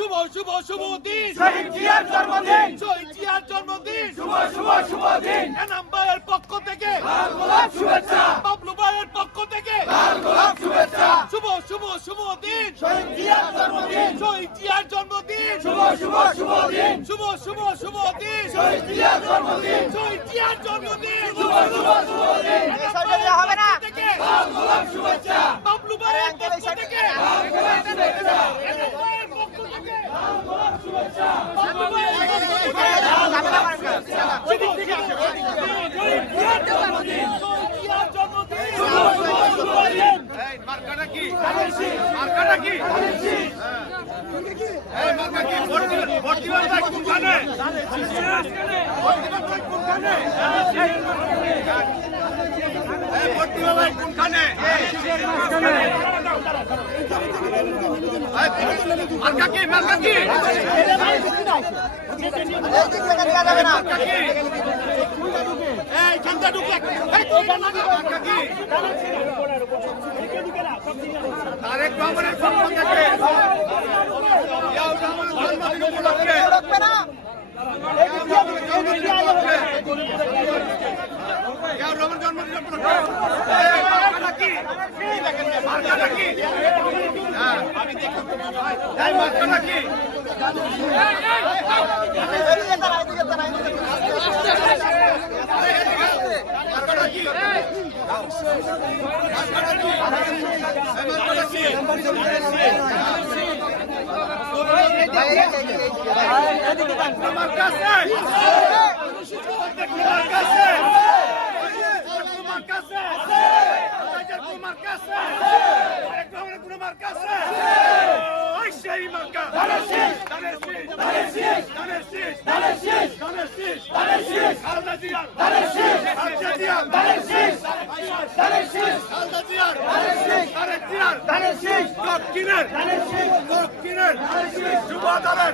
শুভ শুভ শুভ দিন শহীদ জিয়ার জন্মদিন শহীদ জিয়ার জন্মদিন শুভ শুভ শুভ দিন এনাম ভাইয়ের পক্ষ থেকে লাল গোলাপ শুভেচ্ছা বাবলু ভাইয়ের পক্ষ থেকে লাল গোলাপ শুভেচ্ছা শুভ শুভ শুভ দিন শহীদ জিয়ার জন্মদিন শহীদ জিয়ার জন্মদিন শুভ শুভ শুভ দিন শুভ শুভ শুভ দিন শহীদ জিয়ার জন্মদিন শহীদ জিয়ার জন্মদিন শুভ শুভ শুভ দিন হবে না থেকে লাল গোলাপ শুভেচ্ছা বাবলু ভাইয়ের পক্ষ থেকে লাল গোলাপ শুভেচ্ছা এনাম ভাইয়ের পক্ষ থেকে লাল গোলাপ শুভেচ্ছা বাবলু ভাইয়ের পক্ষ থেকে শহীদ জিয়ার জন্মদিন শহীদ জিয়ার জন্মদিন শুভ শুভ শুভ দিন মার্কাটা কি ধানের মার্কাটা কি শীষ এই মার্কা কি ভোট দিবেন ভাই কোনখানে ভোট দিবেন ভাই কোনখানে এই ভোট দিবেন ভাই কোনখানে মার্কা কি মার্কা কি মার্কা কি এই ঠান্ডা ঢুকে মার্কা কি তারেক রহমানের পক্ষ থেকে জিয়াউর রহমানের জন্মদিন উপলক্ষে জিয়াউর রহমানের জন্মদিন উপলক্ষে এই মার্কাটা কি মার্কাটা কি আমি দেখি এই মার্কাটা কি মার্কাটা কি মার্কাটা কি মার্কাটা কি মার্কা আছে মার্কা আছে মার্কা আছে মার্কা আছে কোনো মার্কা আছে ওই সেই মার্কা ধানের শীষ ধানের শীষ ধানের শীষ ধানের শীষ ধানের শীষ ধানের শীষ ধানের শীষ খালেদা জিয়া ধানের শীষ খালেদা জিয়া ধানের শীষ ধানের শীষ খালেদা জিয়া ধানের শীষ তারেক জিয়া ধানের শীষ দক্ষিণের ধানের শীষ দক্ষিণের ধানের শীষ যুব দলের